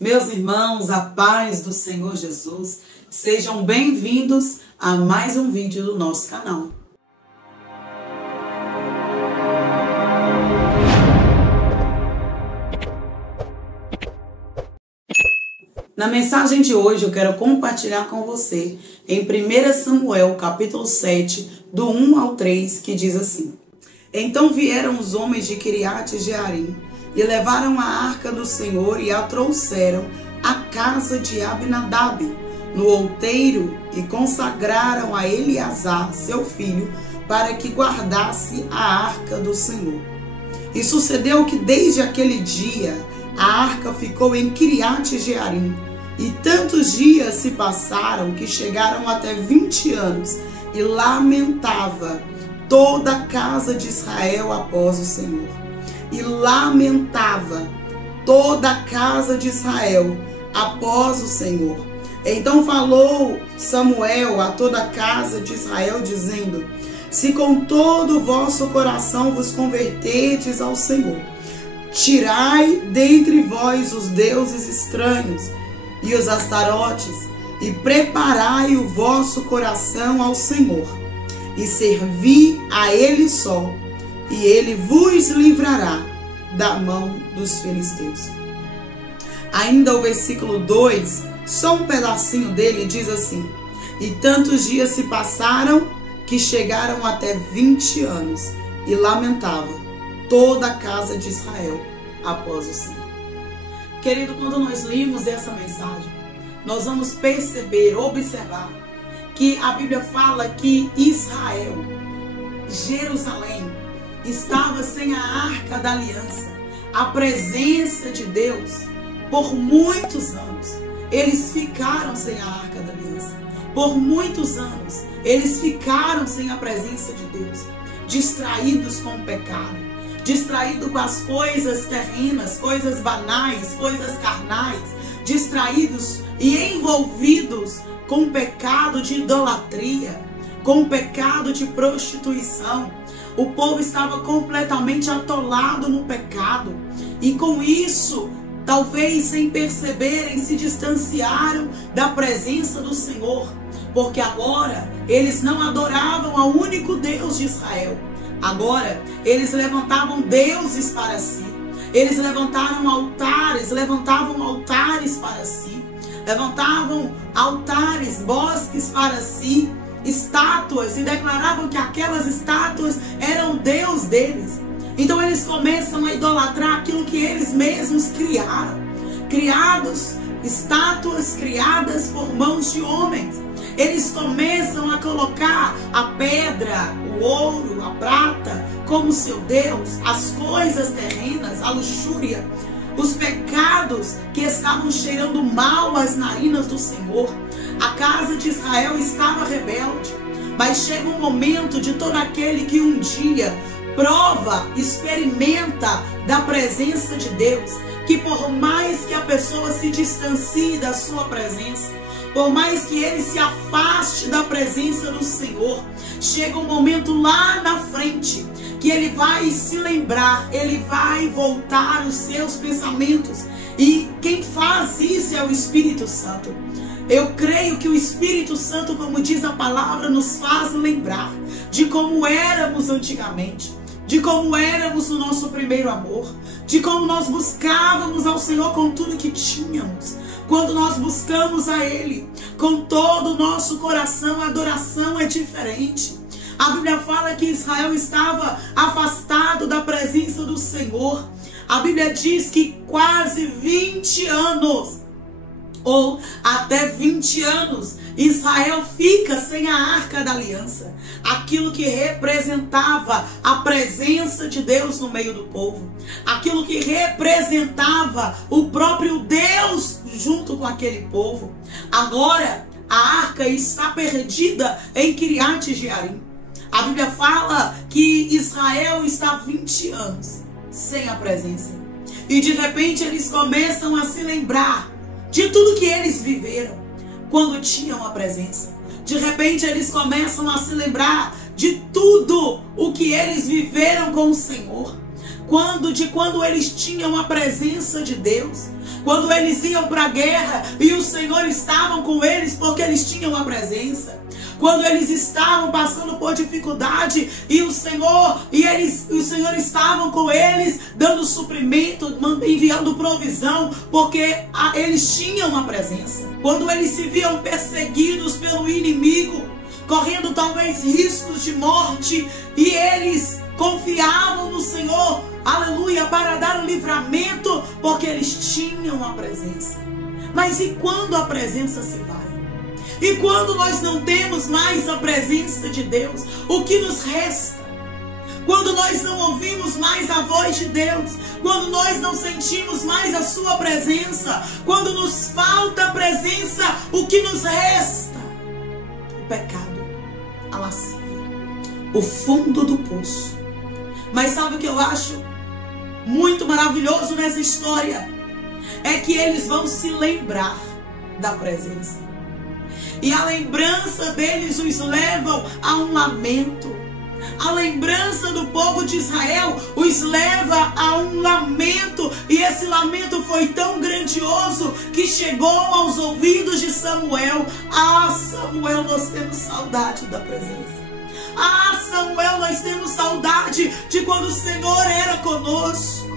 Meus irmãos, a paz do Senhor Jesus, sejam bem-vindos a mais um vídeo do nosso canal. Na mensagem de hoje eu quero compartilhar com você em 1 Samuel, capítulo 7, do 1 ao 3, que diz assim: Então vieram os homens de Quiriate-Jearim e levaram a arca do Senhor e a trouxeram à casa de Abinadab, no outeiro, e consagraram a Eleazar, seu filho, para que guardasse a arca do Senhor. E sucedeu que desde aquele dia a arca ficou em Quiriate-Jearim, e tantos dias se passaram que chegaram até 20 anos, e lamentava toda a casa de Israel após o Senhor. E lamentava toda a casa de Israel após o Senhor. Então falou Samuel a toda a casa de Israel, dizendo: Se com todo o vosso coração vos converterdes ao Senhor, tirai dentre vós os deuses estranhos e os astarotes, e preparai o vosso coração ao Senhor, e servi a Ele só, e Ele vos livrará da mão dos filisteus. Ainda o versículo 2, só um pedacinho dele, diz assim: E tantos dias se passaram que chegaram até 20 anos, e lamentava toda a casa de Israel após o Senhor. Querido, quando nós lemos essa mensagem, nós vamos perceber, observar, que a Bíblia fala que Israel, Jerusalém, estava sem a arca da aliança, a presença de Deus, por muitos anos. Eles ficaram sem a arca da aliança. Por muitos anos, eles ficaram sem a presença de Deus, distraídos com o pecado, distraídos com as coisas terrenas, coisas banais, coisas carnais, distraídos e envolvidos com o pecado de idolatria, com o pecado de prostituição. O povo estava completamente atolado no pecado, e com isso, talvez sem perceberem, se distanciaram da presença do Senhor, porque agora eles não adoravam ao único Deus de Israel. Agora eles levantavam deuses para si, eles levantavam altares para si, levantavam altares, bosques para si, estátuas, e declaravam que aquelas estátuas eram Deus deles. Então eles começam a idolatrar aquilo que eles mesmos criaram, estátuas criadas por mãos de homens. Eles começam a colocar a pedra, o ouro, a prata como seu Deus, as coisas terrenas, a luxúria, os pecados que estavam cheirando mal às narinas do Senhor. A casa de Israel estava rebelde, mas chega um momento de todo aquele que um dia prova, experimenta da presença de Deus, que por mais que a pessoa se distancie da sua presença, por mais que ele se afaste da presença do Senhor, chega um momento lá na frente que ele vai se lembrar, ele vai voltar os seus pensamentos, e quem faz isso é o Espírito Santo. Eu creio que o Espírito Santo, como diz a palavra, nos faz lembrar de como éramos antigamente, de como éramos no nosso primeiro amor, de como nós buscávamos ao Senhor com tudo que tínhamos. Quando nós buscamos a Ele com todo o nosso coração, a adoração é diferente. A Bíblia fala que Israel estava afastado da presença do Senhor. A Bíblia diz que quase 20 anos, ou até 20 anos, Israel fica sem a arca da aliança, aquilo que representava a presença de Deus no meio do povo, aquilo que representava o próprio Deus junto com aquele povo. Agora a arca está perdida em Quiriate-Jearim. A Bíblia fala que Israel está 20 anos sem a presença, e de repente eles começam a se lembrar de tudo que eles viveram quando tinham a presença. De repente eles começam a se lembrar de tudo o que eles viveram com o Senhor, quando eles tinham a presença de Deus, Quando eles iam para a guerra e o Senhor estava com eles porque eles tinham a presença. Quando eles estavam passando por dificuldade e o Senhor estava com eles, dando suprimento, enviando provisão, porque eles tinham a presença. Quando eles se viam perseguidos pelo inimigo, correndo talvez riscos de morte, e eles confiavam no Senhor, aleluia, para dar o livramento, porque eles tinham a presença. Mas e quando a presença se vai? E quando nós não temos mais a presença de Deus, o que nos resta? Quando nós não ouvimos mais a voz de Deus, quando nós não sentimos mais a sua presença, quando nos falta a presença, o que nos resta? O pecado, a lascívia, o fundo do poço. Mas sabe o que eu acho muito maravilhoso nessa história? É que eles vão se lembrar da presença. E a lembrança deles os levam a um lamento. A lembrança do povo de Israel os leva a um lamento. E esse lamento foi tão grandioso que chegou aos ouvidos de Samuel. Ah, Samuel, nós temos saudade da presença. Ah, Samuel, nós temos saudade de quando o Senhor era conosco,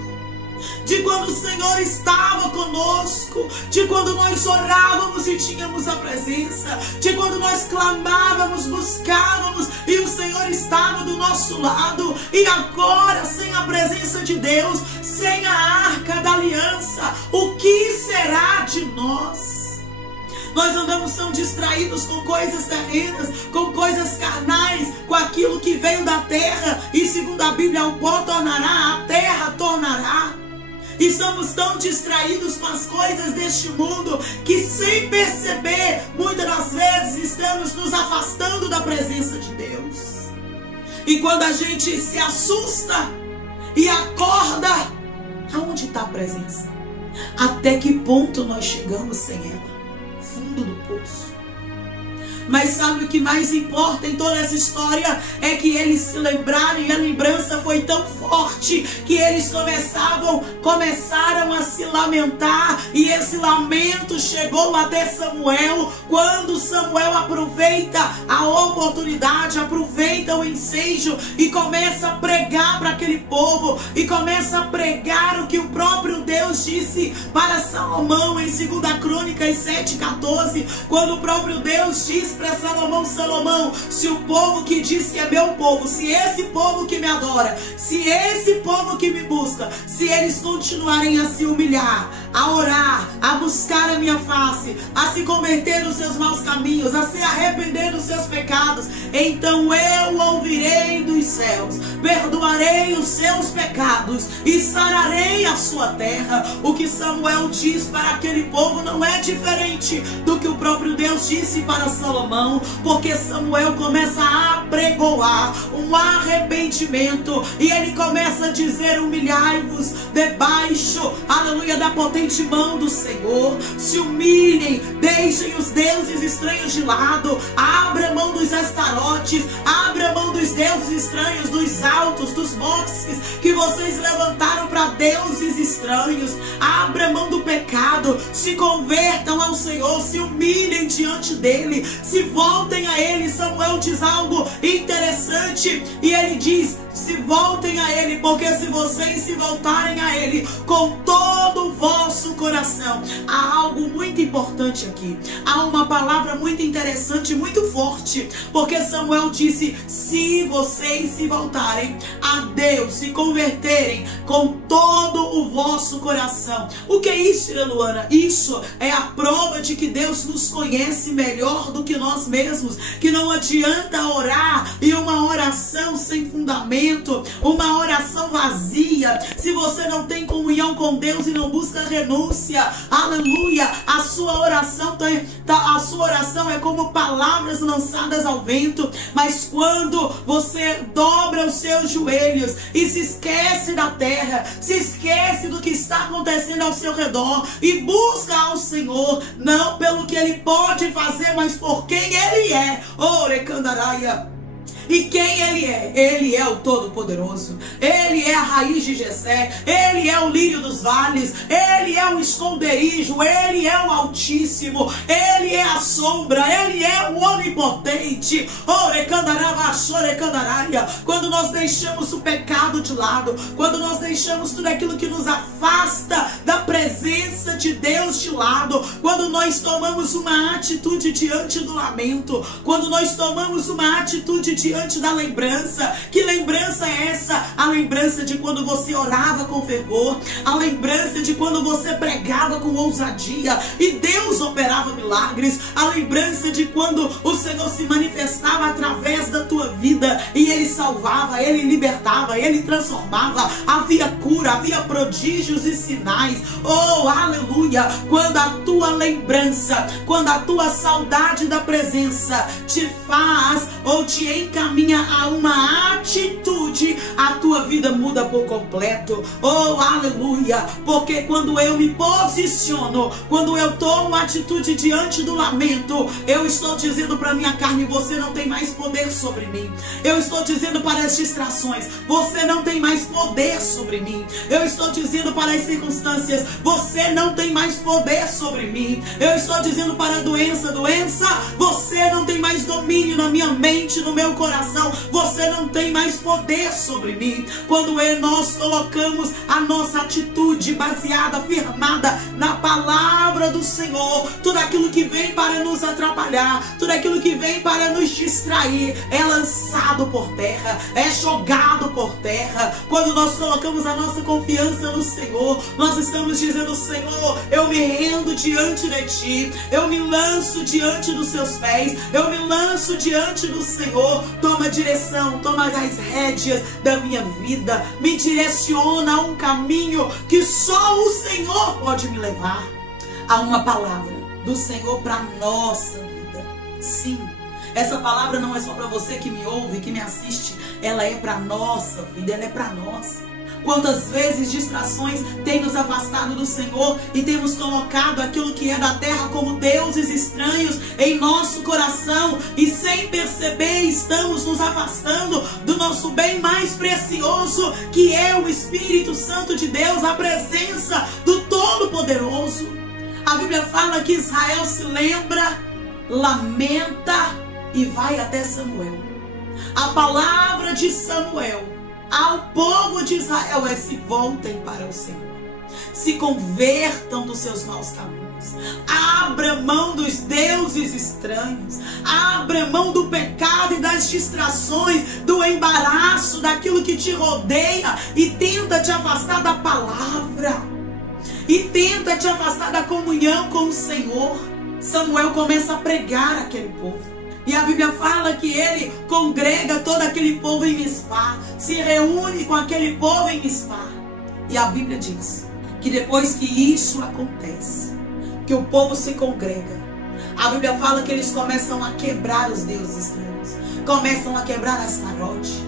de quando o Senhor estava conosco, de quando nós orávamos e tínhamos a presença, de quando nós clamávamos, buscávamos e o Senhor estava do nosso lado. E agora, sem a presença de Deus, sem a arca da aliança, o que será de nós? Nós andamos tão distraídos com coisas terrenas, com coisas carnais, com aquilo que veio da terra, e segundo a Bíblia, o pó tornará, a terra tornará. E somos tão distraídos com as coisas deste mundo que, sem perceber, muitas das vezes estamos nos afastando da presença de Deus. E quando a gente se assusta e acorda, aonde está a presença? Até que ponto nós chegamos sem ela? Fundo do poço. Mas sabe o que mais importa em toda essa história? É que eles se lembraram, e a lembrança foi tão forte que eles começaram a se lamentar. E esse lamento chegou até Samuel, quando Samuel aproveita a oportunidade, aproveita o ensejo e começa a pregar para aquele povo, e começa a pregar o que o próprio Deus disse para Salomão em 2 Crônicas 7:14, quando o próprio Deus diz para Salomão: Salomão, se o povo que diz que é meu povo, se esse povo que me adora, se esse povo que me busca, se eles continuarem a se humilhar, a orar, a buscar a minha face, a se converter dos seus maus caminhos, a se arrepender dos seus pecados, então eu ouvirei dos céus, perdoarei os seus pecados e sararei a sua terra. O que Samuel diz para aquele povo não é diferente do que o próprio Deus disse para Salomão, porque Samuel começa a apregoar um arrependimento, e ele começa a dizer: humilhai-vos debaixo, aleluia, da potente mão do Senhor, se humilhem, deixem os deuses estranhos de lado, abra mão dos astarotes, abra mão dos deuses estranhos, dos altos, dos montes que vocês levantaram para deuses estranhos, abra mão do pecado, se convertam ao Senhor, se humilhem diante dele, se voltem a ele. Samuel diz algo interessante, e ele diz: se voltem a ele, porque se vocês se voltarem a ele com todo o vosso coração. Há algo muito importante aqui, há uma palavra muito interessante, muito forte, porque Samuel disse: se vocês se voltarem a Deus, se converterem com todo o vosso coração. O que é isso, Luana? Isso é a prova de que Deus nos conhece melhor do que nós mesmos, que não adianta orar e uma oração sem fundamento, uma oração vazia, se você não tem comunhão com Deus e não busca renúncia, aleluia, a sua oração é como palavras lançadas ao vento. Mas quando você dobra os seus joelhos e se esquece da terra, se esquece do que está acontecendo ao seu redor e busca ao Senhor, não pelo que Ele pode fazer, mas por quem Ele é, Orecandaraia, E quem Ele é? Ele é o Todo-Poderoso. Ele é a raiz de Jessé. Ele é o lírio dos vales. Ele é o esconderijo. Ele é o Altíssimo. Ele é a sombra. Ele é o Onipotente. Quando nós deixamos o pecado de lado, quando nós deixamos tudo aquilo que nos afasta da presença de Deus de lado, quando nós tomamos uma atitude diante do lamento, quando nós tomamos uma atitude diante da lembrança. Que lembrança é essa? A lembrança de quando você orava com fervor, a lembrança de quando você pregava com ousadia e Deus operava milagres, a lembrança de quando o Senhor se manifestava através da tua vida e Ele salvava, Ele libertava, Ele transformava, havia cura, havia prodígios e sinais. Oh, aleluia! Quando a tua lembrança, quando a tua saudade da presença te faz ou te encaminha a uma atitude, a tua vida muda por completo. Oh, aleluia! Porque quando eu me posiciono, quando eu tomo atitude diante do lamento, eu estou dizendo para minha carne: você não tem mais poder sobre mim. Eu estou dizendo para as distrações: você não tem mais poder sobre mim. Eu estou dizendo para as circunstâncias: você não tem mais poder sobre mim. Eu estou dizendo para a doença: você não tem mais domínio na minha mente, no meu coração. Você não tem mais poder sobre mim. Quando nós colocamos a nossa atitude baseada, firmada na palavra do Senhor, tudo aquilo que vem para nos atrapalhar, tudo aquilo que vem para nos distrair, é lançado por terra, é jogado por terra. Quando nós colocamos a nossa confiança no Senhor, nós estamos dizendo: Senhor, eu me rendo diante de Ti, eu me lanço diante dos Seus pés, eu me lanço diante do Senhor. Toma direção, toma as rédeas da minha vida, me direciona a um caminho que só o Senhor pode me levar. Há uma palavra do Senhor para a nossa vida. Sim, essa palavra não é só para você que me ouve, que me assiste, ela é para a nossa vida, ela é para nós. Quantas vezes distrações têm nos afastado do Senhor e temos colocado aquilo que é da terra como deuses estranhos em nosso coração, e sem perceber estamos nos afastando do nosso bem mais precioso, que é o Espírito Santo de Deus, a presença do Todo-Poderoso. A Bíblia fala que Israel se lembra, lamenta e vai até Samuel. A palavra de Samuel ao povo de Israel é: se voltem para o Senhor, se convertam dos seus maus caminhos, abra mão dos deuses estranhos, abra mão do pecado e das distrações, do embaraço, daquilo que te rodeia e tenta te afastar da palavra, e tenta te afastar da comunhão com o Senhor. Samuel começa a pregar aquele povo. E a Bíblia fala que ele congrega todo aquele povo em Mispá, se reúne com aquele povo em Mispá. E a Bíblia diz que depois que isso acontece, que o povo se congrega, a Bíblia fala que eles começam a quebrar os deuses estranhos, começam a quebrar Astarote,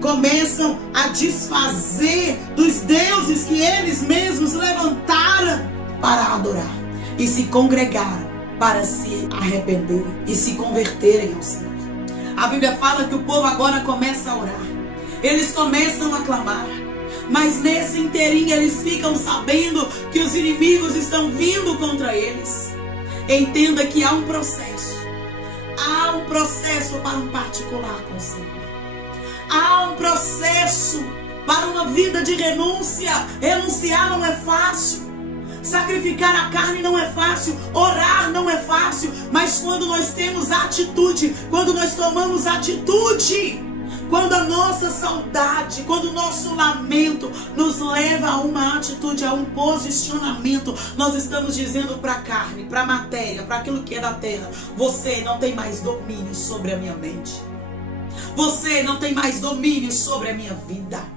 começam a desfazer dos deuses que eles mesmos levantaram para adorar, e se congregaram para se arrependerem e se converterem ao Senhor. A Bíblia fala que o povo agora começa a orar, eles começam a clamar, mas nesse inteirinho eles ficam sabendo que os inimigos estão vindo contra eles. Entenda que há um processo para um particular com o Senhor, há um processo para uma vida de renúncia. Renunciar não é fácil, sacrificar a carne não é fácil, orar não é fácil, mas quando nós temos atitude, quando nós tomamos atitude, quando a nossa saudade, quando o nosso lamento nos leva a uma atitude, a um posicionamento, nós estamos dizendo para a carne, para a matéria, para aquilo que é da terra: você não tem mais domínio sobre a minha mente, você não tem mais domínio sobre a minha vida.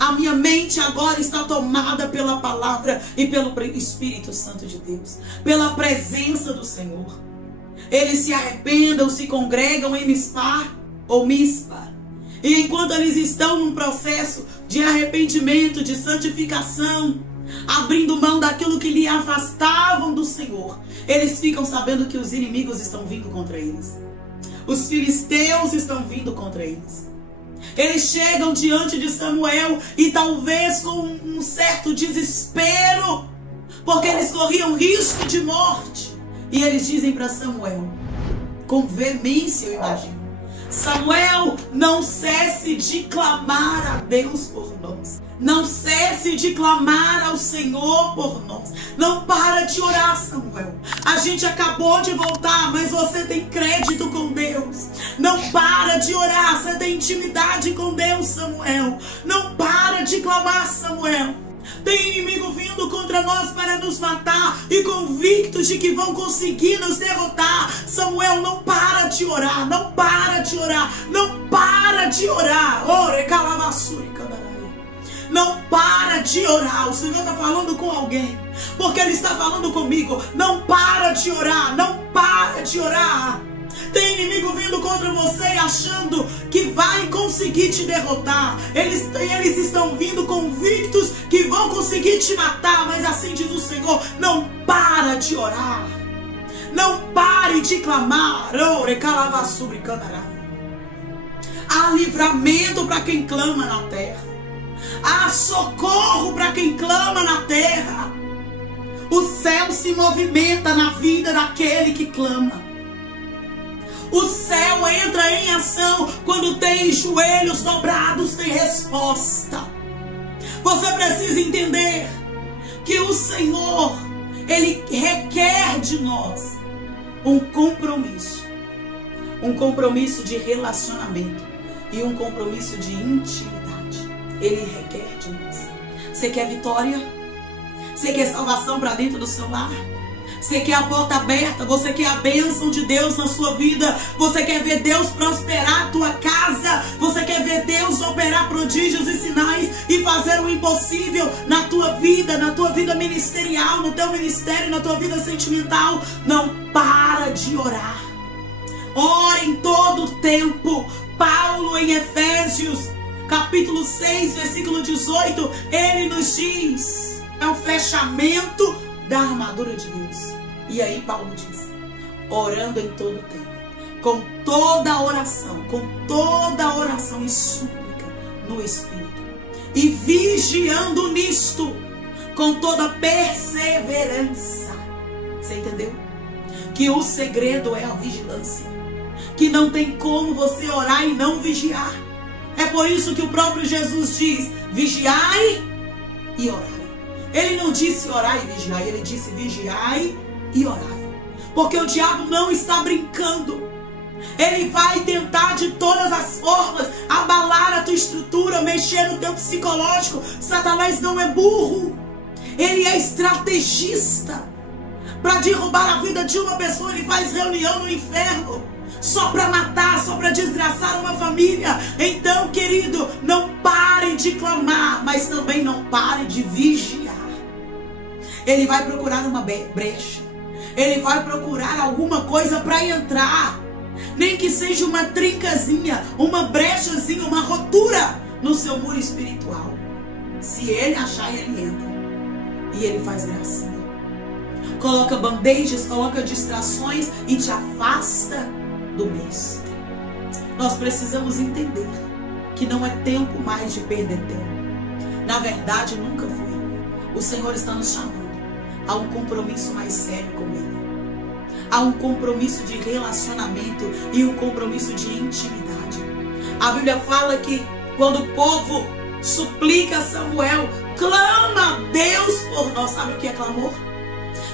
A minha mente agora está tomada pela palavra e pelo Espírito Santo de Deus, pela presença do Senhor. Eles se arrependam, se congregam em Mispá ou Mispa. E enquanto eles estão num processo de arrependimento, de santificação, abrindo mão daquilo que lhe afastavam do Senhor, eles ficam sabendo que os inimigos estão vindo contra eles. Os filisteus estão vindo contra eles. Eles chegam diante de Samuel e talvez com um certo desespero, porque eles corriam risco de morte. E eles dizem para Samuel, com veemência eu imagino: Samuel, não cesse de clamar a Deus por nós. Não cesse de clamar ao Senhor por nós. Não para de orar, Samuel. A gente acabou de voltar, mas você tem crédito com Deus. Não para de orar, você tem intimidade com Deus, Samuel. Não para de clamar, Samuel. Tem inimigo vindo contra nós para nos matar e convictos de que vão conseguir nos derrotar. Samuel, não para de orar, não para de orar, não para de orar. Não para de orar. O Senhor está falando com alguém, porque Ele está falando comigo. Não para de orar, não para de orar. Tem inimigo vindo contra você achando que vai conseguir te derrotar. Eles estão vindo convictos que vão conseguir te matar. Mas assim diz o Senhor: não para de orar. Não pare de clamar. Há livramento para quem clama na terra. Há socorro para quem clama na terra. O céu se movimenta na vida daquele que clama. O céu entra em ação quando tem joelhos dobrados, tem resposta. Você precisa entender que o Senhor, Ele requer de nós um compromisso de relacionamento e um compromisso de intimidade. Ele requer de nós. Você quer vitória? Você quer salvação para dentro do seu lar? Você quer a porta aberta? Você quer a bênção de Deus na sua vida? Você quer ver Deus prosperar a tua casa? Você quer ver Deus operar prodígios e sinais e fazer o impossível na tua vida ministerial, no teu ministério, na tua vida sentimental? Não para de orar. Ora em todo o tempo. Paulo em Efésios, capítulo 6, versículo 18, ele nos diz, é o fechamento da armadura de Deus. E aí Paulo diz: orando em todo o tempo, com toda oração e súplica no Espírito, e vigiando nisto com toda perseverança. Você entendeu? Que o segredo é a vigilância, que não tem como você orar e não vigiar. É por isso que o próprio Jesus diz: vigiai e orai. Ele não disse orar e vigiar, ele disse vigiai e orai. Porque o diabo não está brincando. Ele vai tentar de todas as formas abalar a tua estrutura, mexer no teu psicológico. Satanás não é burro. Ele é estrategista. Para derrubar a vida de uma pessoa, ele faz reunião no inferno. Só para matar, só para desgraçar uma família. Então, querido, não pare de clamar, mas também não pare de vigiar. Ele vai procurar uma brecha. Ele vai procurar alguma coisa para entrar. Nem que seja uma trincazinha, uma brechazinha, uma rotura no seu muro espiritual. Se ele achar, ele entra. E ele faz gracinha. Coloca bandejas, coloca distrações e te afasta do mestre. Nós precisamos entender que não é tempo mais de perder tempo. Na verdade, nunca foi. O Senhor está nos chamando a um compromisso mais sério com Ele. Há um compromisso de relacionamento e um compromisso de intimidade. A Bíblia fala que quando o povo suplica a Samuel, clama a Deus por nós. Sabe o que é clamor?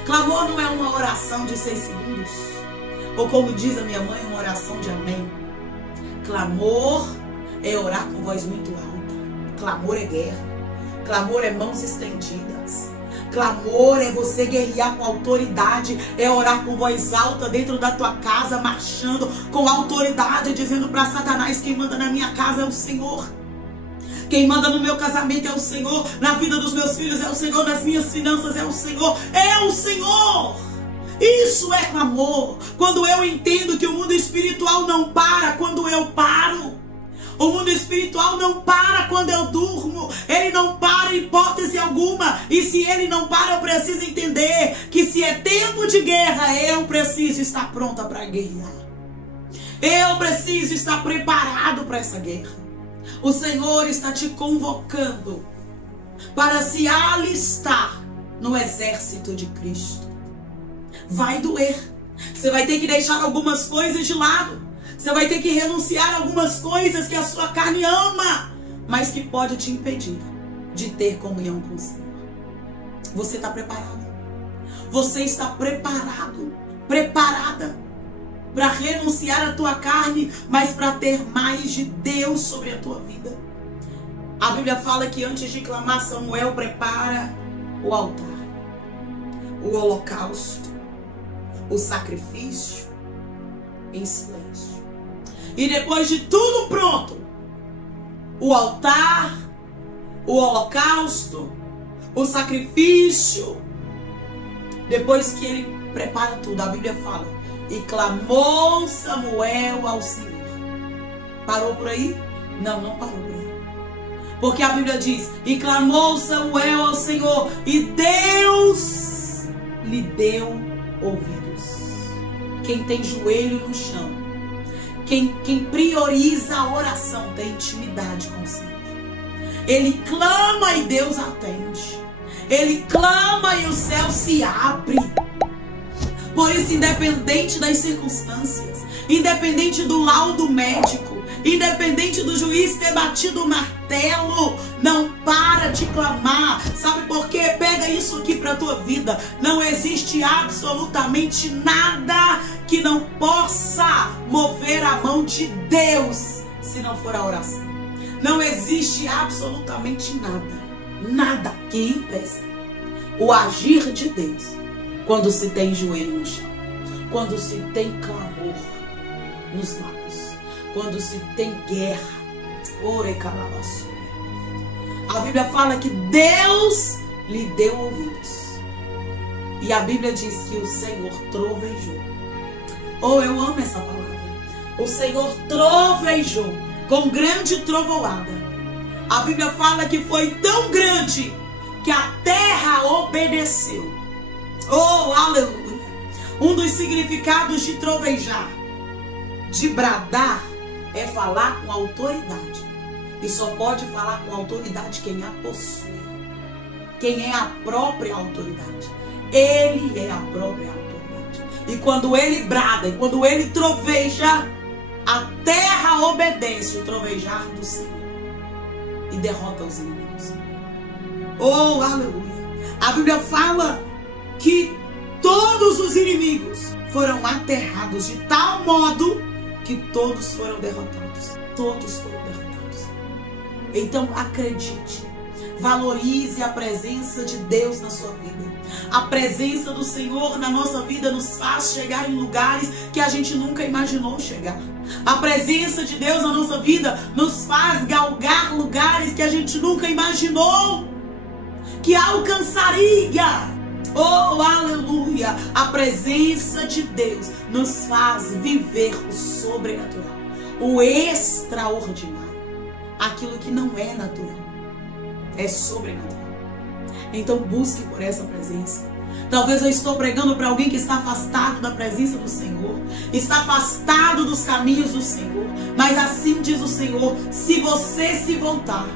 Clamor não é uma oração de 6 segundos. Ou como diz a minha mãe, uma oração de amém. Clamor é orar com voz muito alta. Clamor é guerra. Clamor é mãos estendidas. Clamor é você guerrear com autoridade, é orar com voz alta dentro da tua casa, marchando com autoridade, dizendo para Satanás: quem manda na minha casa é o Senhor. Quem manda no meu casamento é o Senhor, na vida dos meus filhos é o Senhor, nas minhas finanças é o Senhor, é o Senhor. Isso é clamor. Quando eu entendo que o mundo espiritual não para quando eu paro. O mundo espiritual não para quando eu durmo. Ele não para em hipótese alguma. E se ele não para, eu preciso entender que se é tempo de guerra, eu preciso estar pronta para guerrear. Eu preciso estar preparado para essa guerra. O Senhor está te convocando para se alistar no exército de Cristo. Vai doer. Você vai ter que deixar algumas coisas de lado. Você vai ter que renunciar a algumas coisas que a sua carne ama, mas que pode te impedir de ter comunhão com o Senhor. Você está preparado? Você está preparado? Preparada para renunciar à tua carne, mas para ter mais de Deus sobre a tua vida? A Bíblia fala que antes de clamar, Samuel prepara o altar, o holocausto, o sacrifício em silêncio. E depois de tudo pronto, o altar, o holocausto, o sacrifício, depois que ele prepara tudo, a Bíblia fala: e clamou Samuel ao Senhor. Parou por aí? Não, não parou por aí. Porque a Bíblia diz: e clamou Samuel ao Senhor, e Deus lhe deu ouvidos. Quem tem joelho no chão, quem prioriza a oração, tem intimidade com o Senhor. Ele clama e Deus atende. Ele clama e o céu se abre. Por isso, independente das circunstâncias, independente do laudo médico, independente do juiz ter batido o martelo, não para de clamar. Sabe por quê? Pega isso aqui para a tua vida. Não existe absolutamente nada que não possa mover a mão de Deus se não for a oração. Não existe absolutamente nada que impeça o agir de Deus quando se tem joelho no chão, quando se tem clamor nos lábios, quando se tem guerra. A Bíblia fala que Deus lhe deu ouvidos. E a Bíblia diz que o Senhor trovejou. Oh, eu amo essa palavra. O Senhor trovejou com grande trovoada. A Bíblia fala que foi tão grande que a terra obedeceu. Oh, aleluia! Um dos significados de trovejar, de bradar, é falar com autoridade. E só pode falar com autoridade quem a possui. Quem é a própria autoridade. Ele é a própria autoridade. E quando ele brada, e quando ele troveja, a terra obedece o trovejar do Senhor e derrota os inimigos. Oh, aleluia! A Bíblia fala que todos os inimigos foram aterrados de tal modo que todos foram derrotados. Todos foram derrotados. Então acredite, valorize a presença de Deus na sua vida. A presença do Senhor na nossa vida nos faz chegar em lugares que a gente nunca imaginou chegar. A presença de Deus na nossa vida nos faz galgar lugares que a gente nunca imaginou que alcançaria. Oh, aleluia! A presença de Deus nos faz viver o sobrenatural, o extraordinário. Aquilo que não é natural, é sobrenatural. Então busque por essa presença. Talvez eu estou pregando para alguém que está afastado da presença do Senhor, está afastado dos caminhos do Senhor. Mas assim diz o Senhor: se você se voltar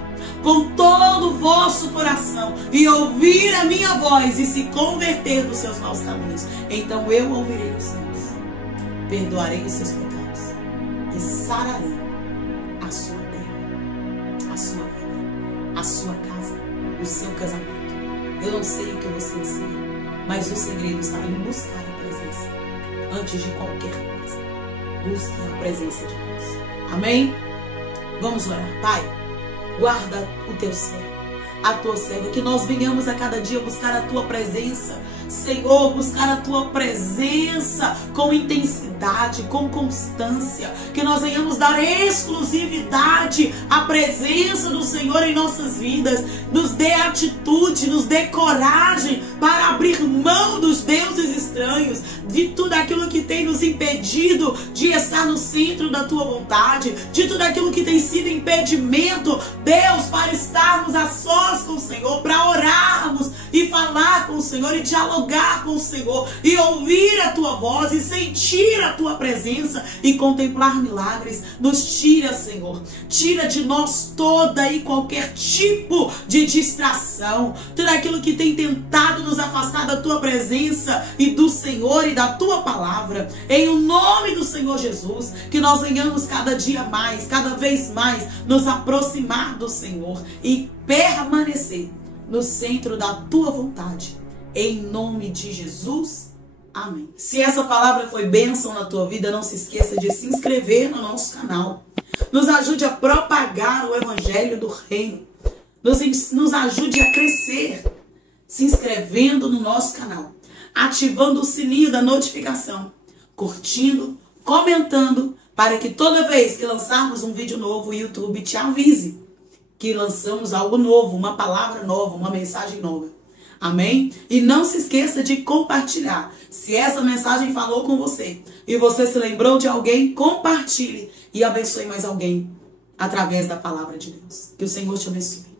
com todo o vosso coração e ouvir a minha voz e se converter dos seus maus caminhos, então eu ouvirei os seus, perdoarei os seus pecados e sararei a sua terra, a sua vida, a sua casa, o seu casamento. Eu não sei o que você ensina, mas o segredo está em buscar a presença antes de qualquer coisa. Busque a presença de Deus. Amém? Vamos orar. Pai, guarda o teu servo, a tua serva, que nós venhamos a cada dia buscar a tua presença, Senhor, buscar a tua presença com intensidade, com constância, que nós venhamos dar exclusividade à presença do Senhor em nossas vidas. Nos dê atitude, nos dê coragem para abrir mão dos deuses estranhos, de tudo aquilo que tem nos impedido de estar no centro da tua vontade, de tudo aquilo que tem sido impedimento, Deus, para estarmos a sós com o Senhor, para orarmos e falar com o Senhor, e dialogar com o Senhor, e ouvir a tua voz, e sentir a tua presença, e contemplar milagres. Nos tira, Senhor. Tira de nós toda e qualquer tipo de distração, tudo aquilo que tem tentado nos afastar da tua presença e do Senhor e da tua palavra. Em o nome do Senhor Jesus, que nós venhamos cada dia mais, cada vez mais, nos aproximar do Senhor e permanecer no centro da tua vontade. Em nome de Jesus, amém. Se essa palavra foi bênção na tua vida, não se esqueça de se inscrever no nosso canal. Nos ajude a propagar o evangelho do reino. Nos ajude a crescer, se inscrevendo no nosso canal, ativando o sininho da notificação, curtindo, comentando, para que toda vez que lançarmos um vídeo novo, o YouTube te avise que lançamos algo novo, uma palavra nova, uma mensagem nova. Amém? E não se esqueça de compartilhar. Se essa mensagem falou com você e você se lembrou de alguém, compartilhe e abençoe mais alguém através da palavra de Deus. Que o Senhor te abençoe.